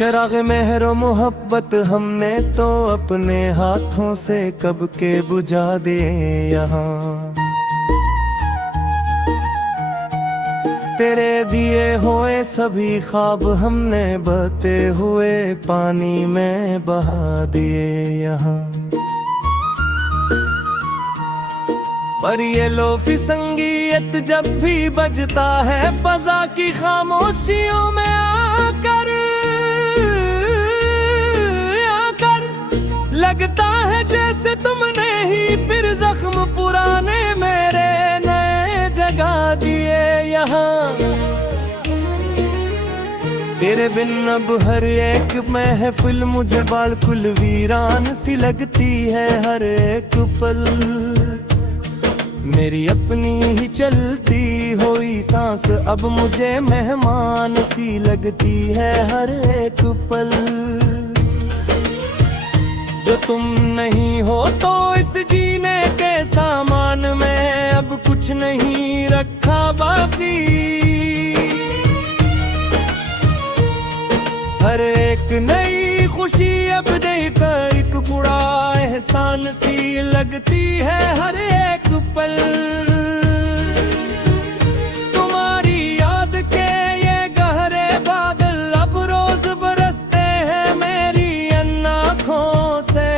चिराग मेहर मोहब्बत हमने तो अपने हाथों से कब के बुझा दिए यहाँ। तेरे दिए हुए सभी ख्वाब हमने बहते हुए पानी में बहा दिए यहाँ। पर ये लोफी संगीत जब भी बजता है फजा की खामोशियों में आकर लगता है जैसे तुमने ही फिर जख्म पुराने मेरे नए जगा दिए यहाँ। तेरे बिन अब हर एक महफिल मुझे बालकुल वीरान सी लगती है। हर एक पल मेरी अपनी ही चलती हुई सांस अब मुझे मेहमान सी लगती है। हर एक पल जो तुम नहीं हो तो इस जीने के सामान में अब कुछ नहीं रखा बाकी। हर एक नई खुशी अब दे पर एक बुरा एहसान सी लगती है। हर एक पल तुम्हारी याद के ये गहरे बादल अब रोज बरसते हैं मेरी आँखों से।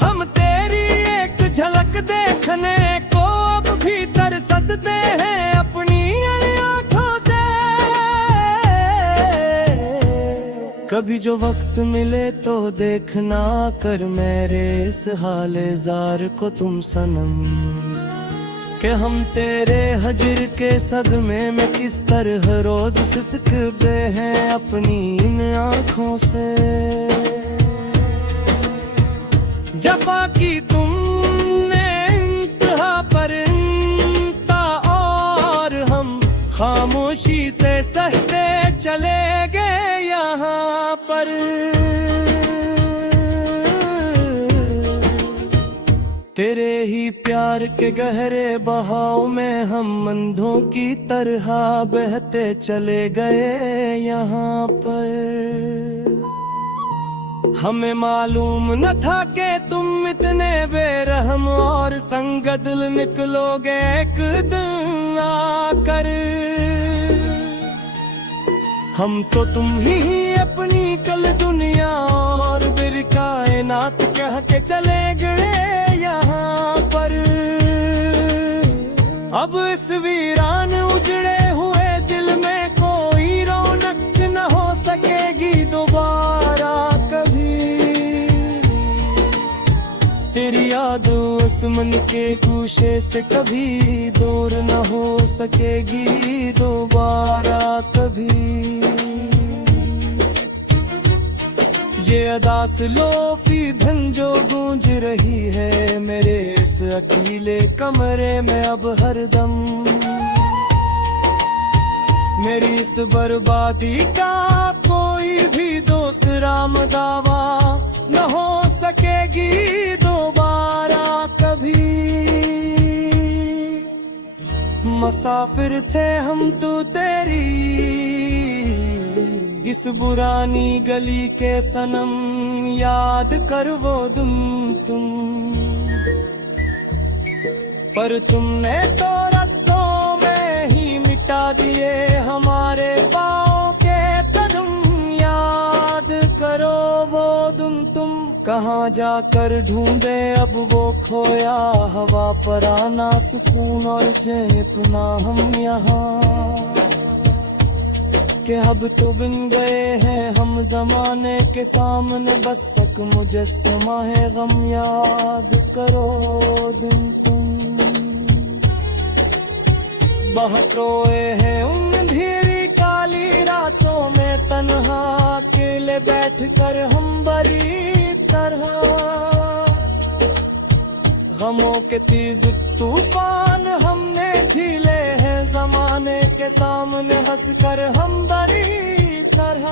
हम तेरी एक झलक देखने को अब भी तरसते हैं अपनी आँखों से। कभी जो वक्त मिले तो देखना कर मेरे इस हाले जार को तुम सनम कि हम तेरे हजर के सदमे में किस तरह रोज सिसकते हैं अपनी इन आँखों से। जफा की तुमने इंतहा पर इंता और हम खामोशी से सहते चले गए यहाँ पर। तेरे ही प्यार के गहरे बहाव में हम अंधों की तरह बहते चले गए यहाँ पर। हमें मालूम न था कि तुम इतने बेरहम और संगदिल निकलोगे एक दिन आकर। हम तो तुम ही अपनी कल दुनिया और फिर कायनात कह के चले गए यहाँ पर। अब इस वीरान उजड़े हुए दिल में कोई रौनक न हो सकेगी दोबारा कभी। तेरी याद उस मन के गूशे से कभी दूर न हो सकेगी दोबारा कभी। ये अदास लोफी धन जो गूंज रही है मेरे इस अकेले कमरे में अब हरदम। मेरी इस बर्बादी का कोई भी दूसरा दावा न हो सकेगी दोबारा कभी। मुसाफिर थे हम तो तेरी इस पुरानी गली के सनम याद कर वो दिन तुम। पर तुमने तो रास्तों में ही मिटा दिए हमारे पाँव के कदम। याद करो वो दिन तुम कहाँ जाकर ढूंढे अब वो खोया हवा पर आना सुकून और जे अपना हम यहाँ। कि अब तो बिन गए हैं हम जमाने के सामने बस सक मुजस्समा है गम। याद करो दिन तुम बहुत रोए हैं उन धीरी काली रातों में तन्हा अकेले बैठ कर हम बड़ी तरह। गमों के तेज तूफान हमने झीले हैं जमाने के सामने हंसकर हम बड़ी तरह।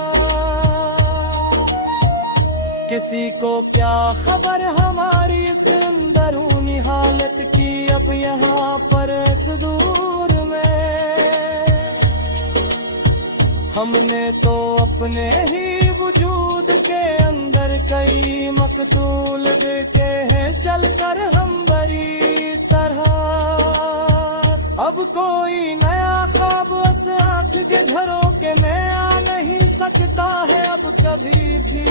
किसी को क्या खबर हमारी इस अंदरूनी हालत की अब यहाँ पर इस दूर में। हमने तो अपने ही वजूद के अंदर कई मकतूल देखे हैं चलकर हम बड़ी तरह। अब कोई नया ख्वाब उस आँख के झरोके में आ नहीं सकता है अब कभी भी।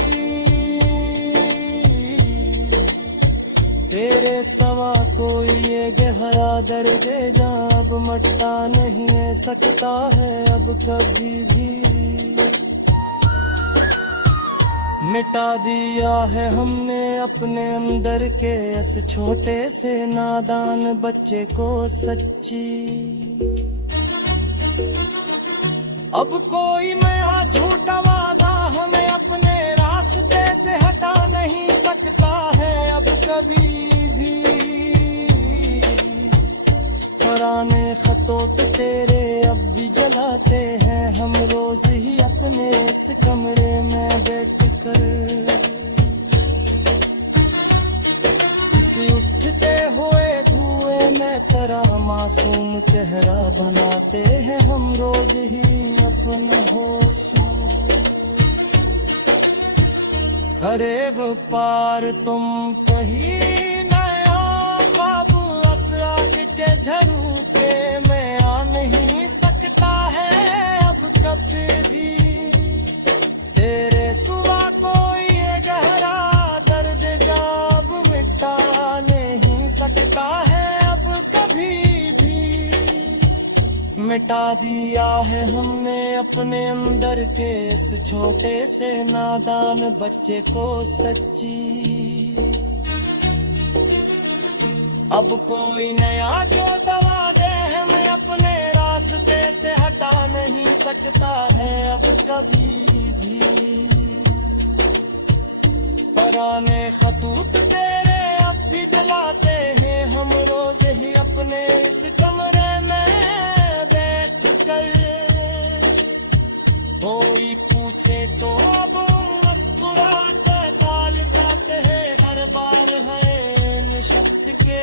तेरे सवा कोई ये गहरा दर्द जहाँ अब मटता नहीं है सकता है अब कभी भी। मिटा दिया है हमने अपने अंदर के इस छोटे से नादान बच्चे को सच्ची। अब कोई नया झूठा वादा हमें अपने रास्ते से हटा नहीं सकता है अब कभी भी। पुराने खतोत तेरे अब भी जलाते हैं हम रोज ही अपने इस कमरे में बैठ कर। इस उठते हुए धुएं में तेरा मासूम चेहरा बनाते हैं हम रोज ही अपना होश। करे वो पार तुम कहीं नया ख्वाब असराग के झरोके में आ नहीं सकता है अब कभी भी। तेरे सुबह कोई ये गहरा दर्द जब मिटा नहीं सकता है अब कभी भी। मिटा दिया है हमने अपने अंदर के इस छोटे से नादान बच्चे को सच्ची। अब कोई नया जो दवा दे हमें अपने रास्ते से हटा नहीं सकता है अब कभी भी। पुराने खतूत तेरे अब भी जलाते हैं हम रोज ही अपने इस कमरे में बैठ कर। कोई पूछे तो अब मुस्कुराते ताल गाते हैं हर बार है इन शख्स के